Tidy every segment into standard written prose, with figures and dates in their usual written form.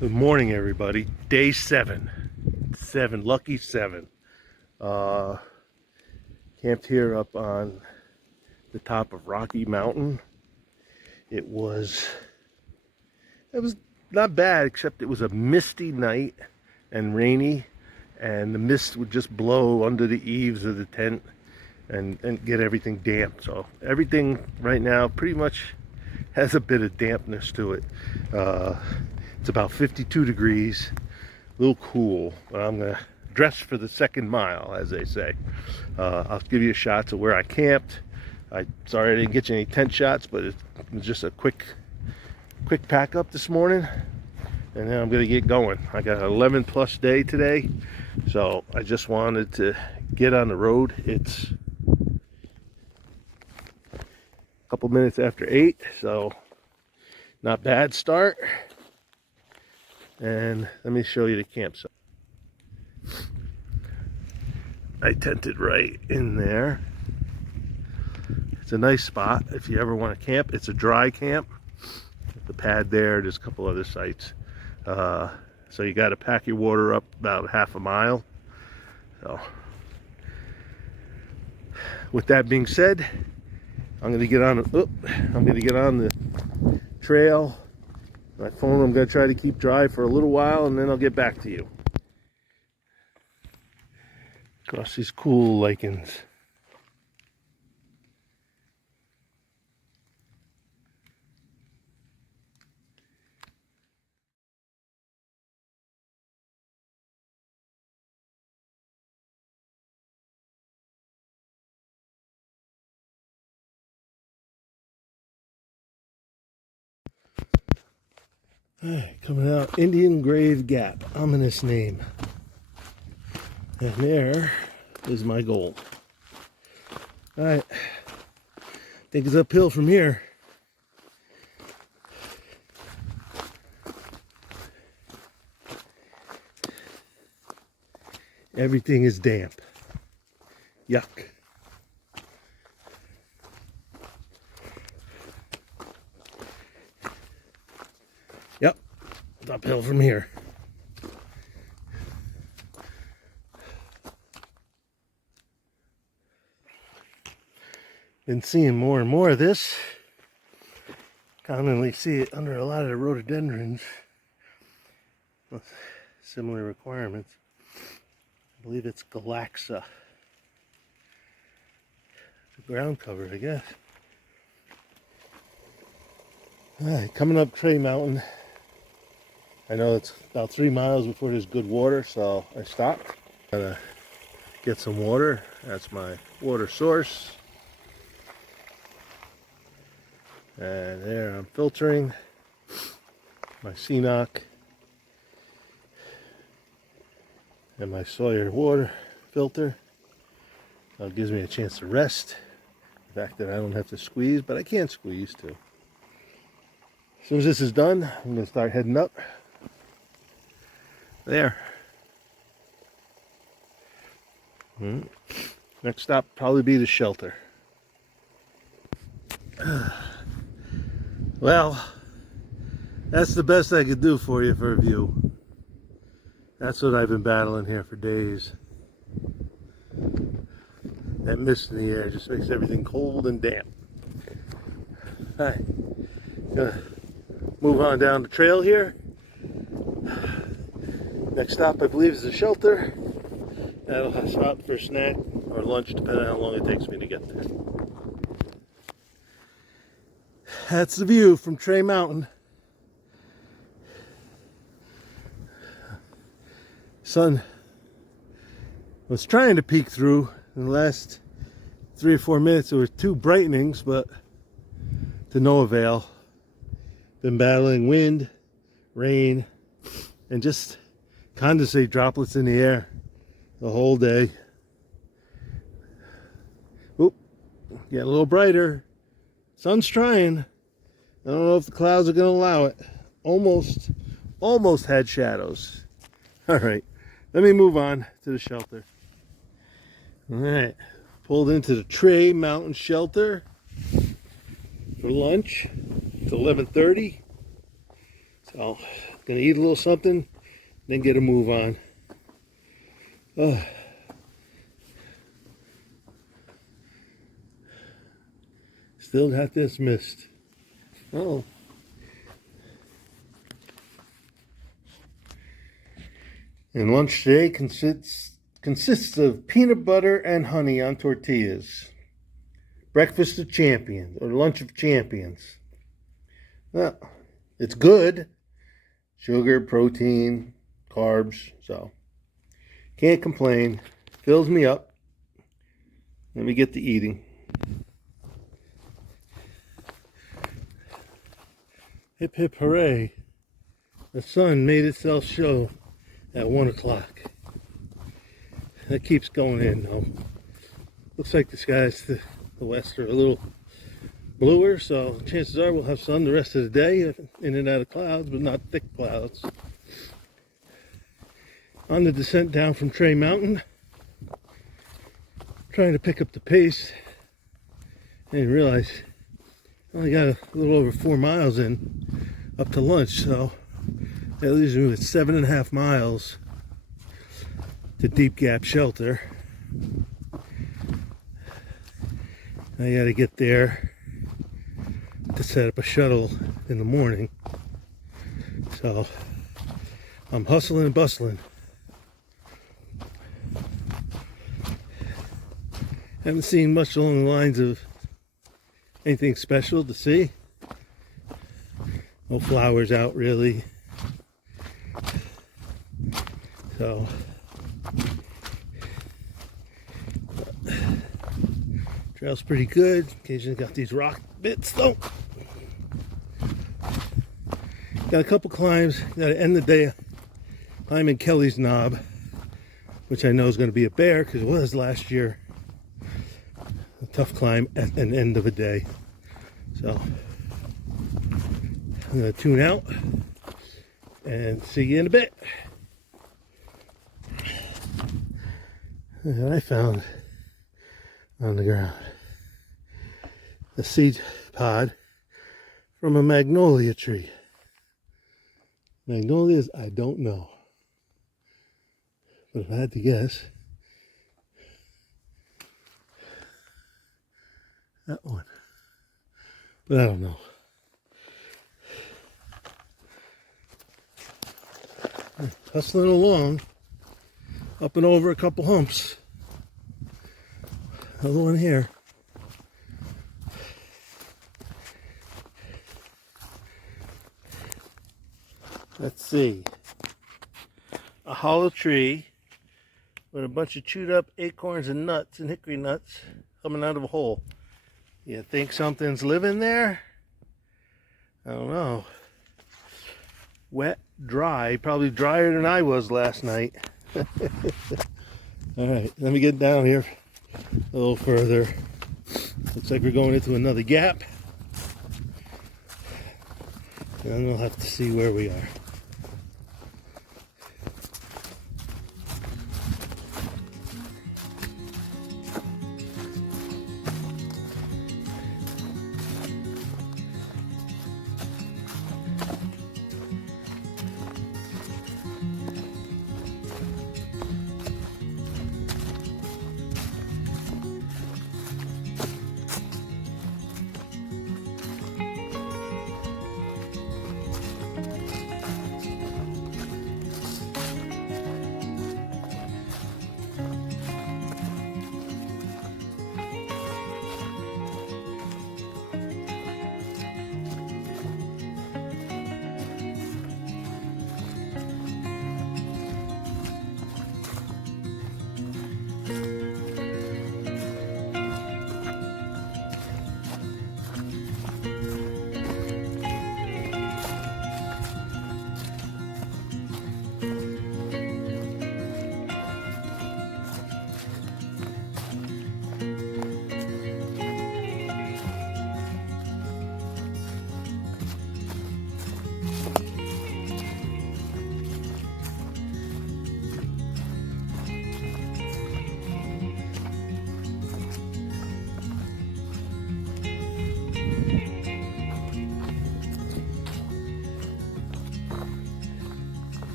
Good morning, everybody. Day 7. Lucky 7. Camped here up on the top of Rocky Mountain. It was not bad, except it was a misty night and rainy, and the mist would just blow under the eaves of the tent and get everything damp. So everything right now pretty much has a bit of dampness to it. It's about 52 degrees, a little cool, but I'm gonna dress for the second mile, as they say. I'll give you shots of where I camped. Sorry I didn't get you any tent shots, but it was just a quick pack up this morning, and then I'm gonna get going. I got an 11+ day today, so I just wanted to get on the road. It's a couple minutes after 8, so not bad start. And let me show you the campsite. I tented right in there. It's a nice spot if you ever want to camp. It's a dry camp. The pad there, there's a couple other sites. So you got to pack your water up about half a mile. So with that being said, I'm going to get on the trail. My phone I'm going to try to keep dry for a little while, and then I'll get back to you. Across these cool lichens. Alright, coming out Indian Grave Gap, ominous name. And there is my goal. Alright, think it's uphill from here. Everything is damp. Yuck. Yep, it's uphill from here. Been seeing more and more of this. Commonly see it under a lot of the rhododendrons with similar requirements. I believe it's Galaxa. It's a ground cover, I guess. Alright, coming up Trey Mountain. I know it's about 3 miles before there's good water, so I stopped. Gotta get some water. That's my water source. And there I'm filtering my CNOC and my Sawyer water filter. So it gives me a chance to rest. The fact that I don't have to squeeze, but I can squeeze too. As soon as this is done, I'm going to start heading up. There. Next stop probably be the shelter. Well, that's the best I could do for you for a view. That's what I've been battling here for days. That mist in the air just makes everything cold and damp. Alright, gonna move on down the trail here. Next stop I believe is the shelter. That'll stop for a snack or lunch depending on how long it takes me to get there. That's the view from Trey Mountain. Sun was trying to peek through in the last 3 or 4 minutes. There were 2 brightenings, but to no avail. Been battling wind, rain, and just condensate droplets in the air the whole day. Oop, getting a little brighter. Sun's trying. I don't know if the clouds are going to allow it. Almost had shadows. All right, let me move on to the shelter. All right, pulled into the Trey Mountain Shelter for lunch. It's 11:30. So Gonna eat a little something, then get a move on. Still got this mist. Oh. And lunch today consists of peanut butter and honey on tortillas. Breakfast of champions, or lunch of champions. Well, it's good. Sugar, protein, carbs, so can't complain. Fills me up. Let me get to eating. Hip hip hooray. The sun made itself show at 1 o'clock. That keeps going in though. Looks like the skies to the west are a little bluer, so chances are we'll have sun the rest of the day, in and out of clouds, but not thick clouds. On the descent down from Tray Mountain, trying to pick up the pace, and realize I only got a little over 4 miles in up to lunch, so that leaves me with 7.5 miles to Deep Gap Shelter. I gotta get there to set up a shuttle in the morning. So I'm hustling and bustling. Haven't seen much along the lines of anything special to see. No flowers out really. So trail's pretty good. Occasionally got these rock bits though. Got a couple climbs. Got to end the day climbing Kelly's Knob, which I know is going to be a bear because it was last year. A tough climb at an end of a day. So I'm going to tune out and see you in a bit. And I found on the ground a seed pod from a magnolia tree. Magnolias, I don't know. But if I had to guess, that one. But I don't know. Hustling along, up and over a couple humps. Another one here. Let's see. A hollow tree with a bunch of chewed up acorns and nuts and hickory nuts coming out of a hole. You think something's living there? I don't know. Wet, dry, probably drier than I was last night. Alright, let me get down here a little further. Looks like we're going into another gap. And then we'll have to see where we are.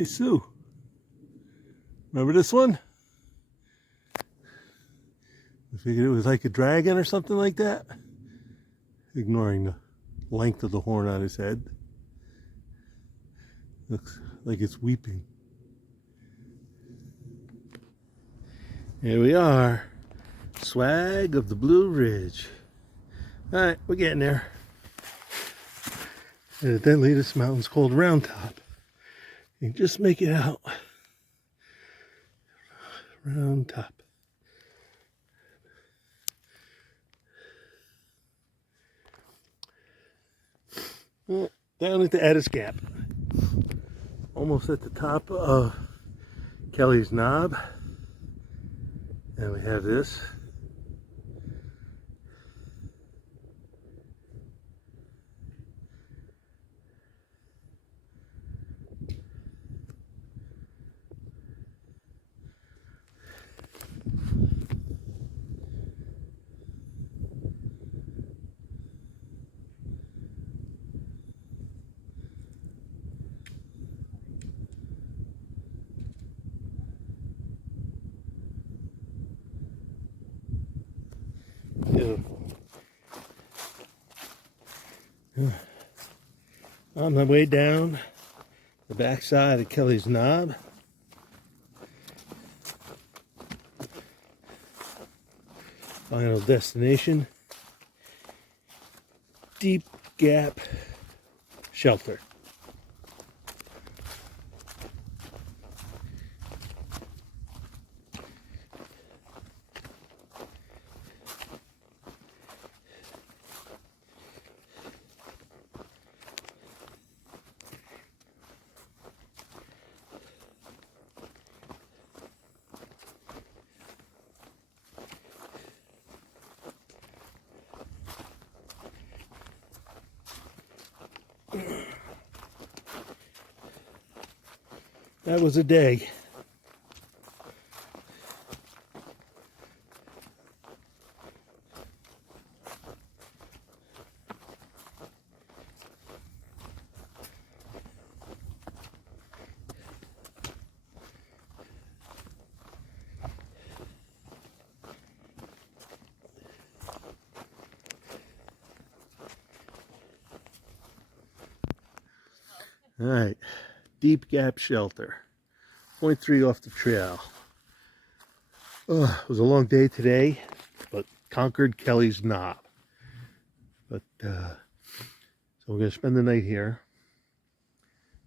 Hey Sue, remember this one? I figured it was like a dragon or something like that. Ignoring the length of the horn on his head. Looks like it's weeping. Here we are. Swag of the Blue Ridge. Alright, we're getting there. Evidently this mountain's called Round Top. You can just make it out. Round Top. Down at the Addis Gap. Almost at the top of Kelly's Knob. And we have this. On my way down the backside of Kelly's Knob. Final destination, Deep Gap Shelter. That was a day. All right, Deep Gap Shelter. 0.3 off the trail. It was a long day today, but conquered Kelly's Knob. But so we're gonna spend the night here.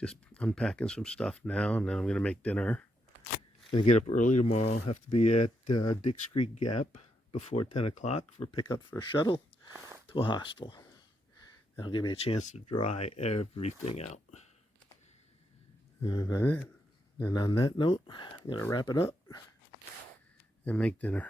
Just unpacking some stuff now, and then I'm gonna make dinner. Gonna get up early tomorrow. Have to be at Dix Creek Gap before 10 o'clock for pickup for a shuttle to a hostel. That'll give me a chance to dry everything out. And on that note, I'm going to wrap it up and make dinner.